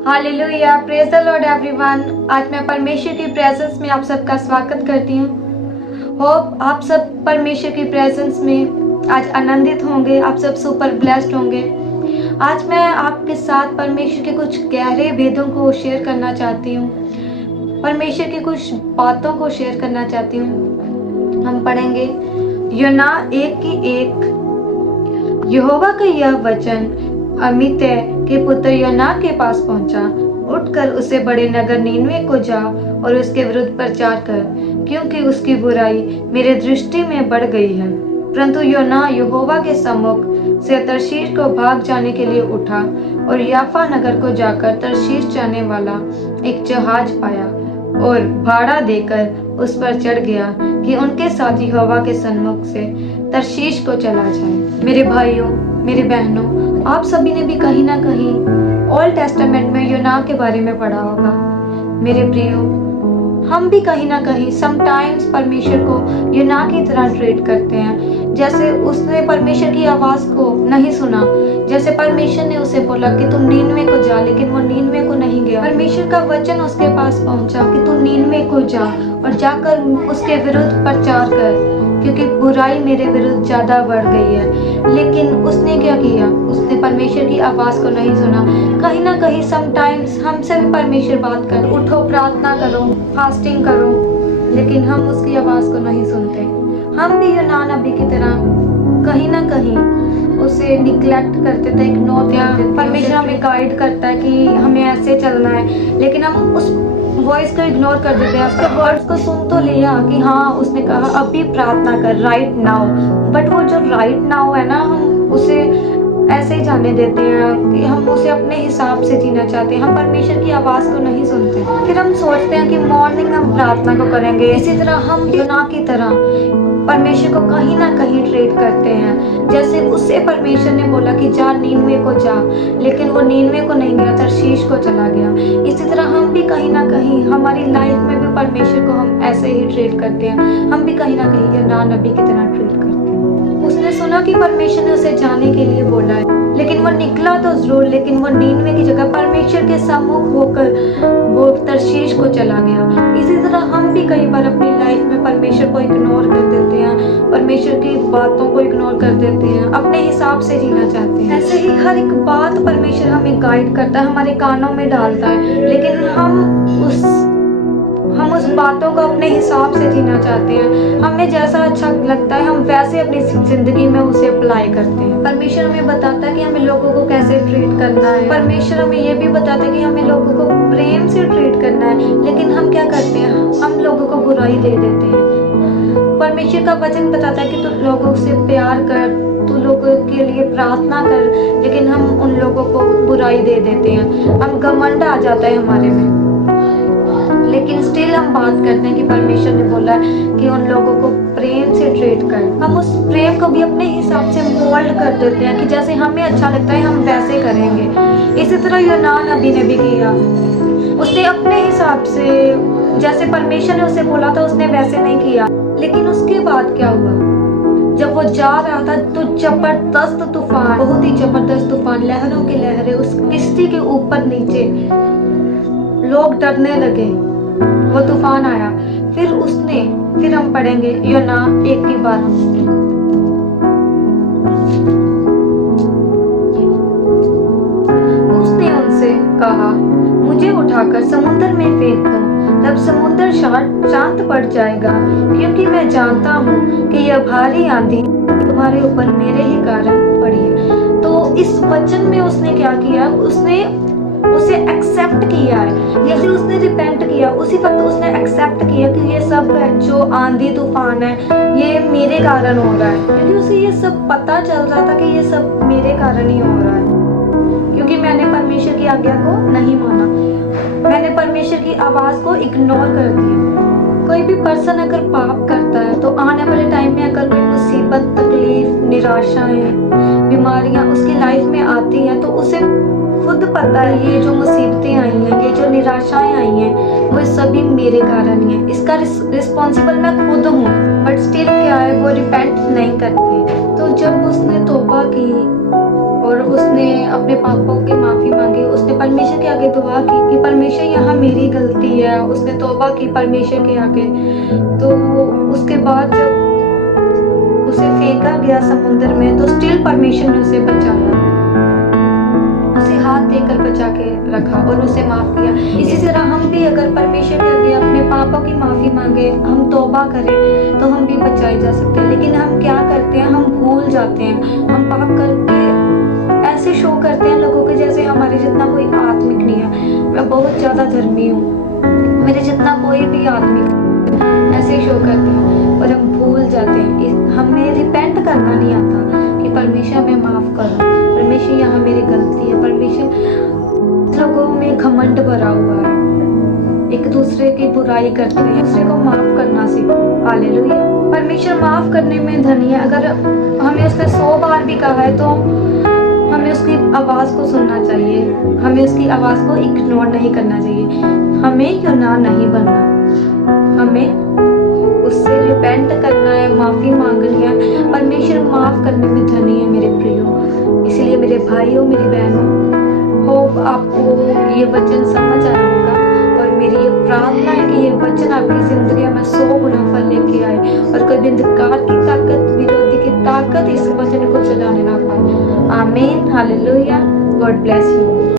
Hallelujah, praise the Lord everyone. आज मैं परमेश्वर की प्रेजेंस में आप सबका स्वागत करती हूँ। होप आप सब परमेश्वर की प्रेजेंस में आज आनंदित होंगे, आप सब सुपर ब्लेस्ड होंगे। आज मैं आपके साथ परमेश्वर के कुछ गहरे भेदों को शेयर करना चाहती हूँ, परमेश्वर की कुछ बातों को शेयर करना चाहती हूँ। हम पढ़ेंगे यूना 1:1। यहोवा का यह वचन अमित्तै के पुत्र योना के पास पहुंचा। उठकर उसे बड़े नगर नीनवे को जा और उसके विरुद्ध प्रचार कर, क्योंकि उसकी बुराई मेरे दृष्टि में बढ़ गई है। परंतु योना यहोवा के सम्मुख से तर्शीश को भाग जाने के लिए उठा और याफा नगर को जाकर तर्शीश जाने वाला एक जहाज पाया और भाड़ा देकर उस पर चढ़ गया कि उनके साथ यहोवा के सम्मुख से तर्शीश को चला जाए। मेरे भाइयों, मेरी बहनों, आप सभी ने भी कहीं ना कहीं ओल्ड टेस्टामेंट में योना के बारे में पढ़ा होगा। मेरे प्रियो, हम भी कहीं ना कहीं समटाइम्स परमेश्वर को योना की तरह ट्रीट करते हैं। जैसे उसने परमेश्वर की आवाज को नहीं सुना, जैसे परमेश्वर ने उसे बोला कि तुम नीनवे को जा, लेकिन वो नीनवे को नहीं गया। परमेश्वर का वचन उसके पास पहुंचा कि तुम नीनवे को जा और जाकर उसके विरुद्ध प्रचार कर, क्योंकि बुराई मेरे विरुद्ध ज्यादा बढ़ गई है। लेकिन उसने क्या किया? उसने परमेश्वर की आवाज को नहीं सुना। कहीं ना कहीं समटाइम्स हमसे भी परमेश्वर बात कर, उठो प्रार्थना करो, फास्टिंग करो, लेकिन हम उसकी आवाज को नहीं सुनते। हम भी यूना नबी की तरह कहीं ना कहीं उसे निग्लेक्ट करते थे, इग्नोर करते थे। परमेश्वर हमें गाइड करता है कि हमें ऐसे चलना है, लेकिन हम उस वॉइस को इग्नोर कर देते हैं। उसके वर्ड्स को सुन तो लिया कि हाँ, उसने कहा अभी प्रार्थना कर, राइट नाउ, बट वो जो राइट नाउ है ना, हम उसे ऐसे ही जाने देते हैं कि हम उसे अपने हिसाब से जीना चाहते हैं। हम परमेश्वर की आवाज को नहीं सुनते। फिर हम सोचते हैं कि मॉर्निंग हम प्रार्थना को करेंगे। इसी तरह हम यूना की तरह परमेश्वर को कहीं ना कहीं ट्रीट करते हैं। जैसे उससे परमेश्वर ने बोला कि जा नीनवे को जा, लेकिन वो नीनवे को नहीं गया, तर्शीश को चला गया। इसी तरह हम भी कहीं ना कहीं हमारी लाइफ में भी परमेश्वर को हम ऐसे ही ट्रीट करते हैं। हम भी कहीं ना कहीं यूना नबी की तरह ट्रीट करते हैं। उसने सुना कि परमेश्वर ने उसे जाने के लिए बोला है, लेकिन वो निकला तो जरूर, लेकिन वो नीनवे की जगह परमेश्वर के सम्मुख होकर वो तर्शीश को चला गया। इसी तरह हम भी कई बार अपनी लाइफ में परमेश्वर को इग्नोर कर देते हैं, परमेश्वर की बातों को इग्नोर कर देते हैं, अपने हिसाब से जीना चाहते हैं। ऐसे ही हर एक बात परमेश्वर हमें गाइड करता है, हमारे कानों में डालता है, लेकिन हम उस बातों को अपने हिसाब से जीना चाहते हैं। हमें जैसा अच्छा लगता है हम वैसे अपनी जिंदगी में उसे अप्लाई करते हैं। परमेश्वर हमें बताता है कि हमें लोगों को कैसे ट्रीट करना है। परमेश्वर हमें ये भी बताता है कि हमें लोगों को प्रेम से ट्रीट करना है, लेकिन हम क्या करते हैं? हम लोगों को बुराई दे देते हैं। परमेश्वर का वचन बताता है कि तू लोगों से प्यार कर, तू लोगों के लिए प्रार्थना कर, लेकिन हम उन लोगों को बुराई दे देते हैं। हम घमंड आ जाता है हमारे में, लेकिन स्टिल हम बात करते हैं कि परमेश्वर ने बोला कि उन लोगों को प्रेम से ट्रीट कर। हम उस प्रेम को भी अपने हिसाब से मोल्ड कर देते हैं कि जैसे हमें अच्छा लगता है हम वैसे करेंगे। इसी तरह यूना नबी ने भी किया। उसने अपने हिसाब से, जैसे परमेश्वर ने उसे बोला था, उसने वैसे नहीं किया। लेकिन उसके बाद क्या हुआ? जब वो जा रहा था तो जबरदस्त तूफान, बहुत ही जबरदस्त तूफान, लहरों की लहरें उस किश्ती के ऊपर नीचे, लोग डरने लगे। वो तूफान आया। फिर हम पढ़ेंगे यूना 1:12। उसने उनसे कहा, मुझे उठाकर समुद्र में फेंक दो, तब समुद्र शांत पड़ जाएगा, क्योंकि मैं जानता हूँ कि यह भारी आंधी तुम्हारे ऊपर मेरे ही कारण पड़ी है। तो इस वचन में उसने क्या किया? उसने उसे एक्सेप्ट किया है। जैसे उसने रिपेंट किया, उसी वक्त उसने एक्सेप्ट किया कि ये सब जो आंधी तूफान है ये मेरे कारण हो रहा है, क्योंकि उसे ये सब पता चल रहा था कि ये सब मेरे कारण ही हो रहा है, क्योंकि मैंने परमेश्वर की आज्ञा को नहीं माना, मैंने परमेश्वर की आवाज को इग्नोर कर दिया। कोई भी पर्सन अगर पाप करता है तो आने वाले टाइम में अगर कोई मुसीबत, तकलीफ, निराशाएं, बीमारियां उसकी लाइफ में आती हैं, तो उसे खुद पता है ये जो मुसीबतें आई हैं, ये जो निराशाएं आई हैं, वो सभी मेरे कारण ही है। इसका रिस्पॉन्सिबल मैं खुद हूँ, बट स्टिल क्या है, वो रिपेंट नहीं करते। तो जब उसने तौबा की और और उसने अपने पापा की माफ़ी मांगी। उसने परमेश्वर के आगे दुआ की कि परमेश्वर यहाँ मेरी गलती है। उसने तौबा की परमेश्वर के आगे। तो उसके बाद जब उसे फेंका गया समुद्र में तो स्टिल परमेश्वर ने उसे बचाया, उसे हाथ देकर बचा के रखा और उसे माफ किया। इसी तरह हम भी अगर परमेश्वर के आगे अपने पापों की माफी मांगे, हम तौबा करें तो हम भी बचाए जा सकते हैं। लेकिन हम क्या करते हैं, हम भूल जाते हैं। हम पाप करके ऐसे शो करते हैं लोगों के जैसे हमारे जितना कोई आत्मिक नहीं है। मैं बहुत ज्यादा धर्मी हूँ, मेरे जितना कोई भी आदमी, ऐसे शो करते हैं और हम भूल जाते हैं। हमें रिपेंट करना नहीं आता कि परमेश्वर हमें माफ करो, परमेश्वर यहाँ मेरी गलती है। परमेश्वर लोगों में घमंड भरा हुआ है, एक दूसरे की बुराई करते हैं, दूसरे को माफ करना सीखो। हालेलुया। परमेश्वर माफ करने में धनी है। अगर हमें उसने 100 बार भी कहा है तो हमें उसकी आवाज को सुनना चाहिए, हमें उसकी आवाज को इग्नोर नहीं करना चाहिए। हमें क्यों ना नहीं बनना, हमें उससे रिपेंट करना है, माफी मांगनी है। परमेश्वर माफ करने में धनी है मेरे प्रियो। इसलिए मेरे भाइयों, मेरी बहनों, होप आपको ये वचन समझ आया होगा और मेरी ये प्रार्थना है कि ये वचन आपकी जिंदगी में 100 गुना फल लेके आए और कोई भी अंधकार की ताकत, विरोधी की ताकत इस वचन को चलाने ना पाए। आमीन। हालेलुया। God bless you.